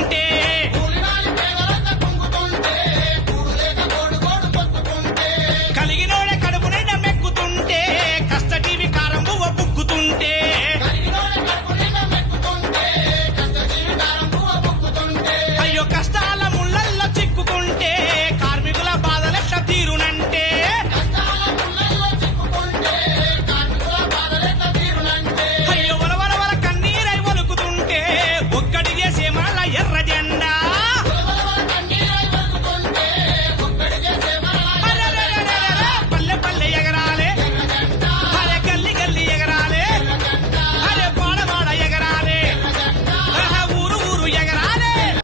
ఉంటే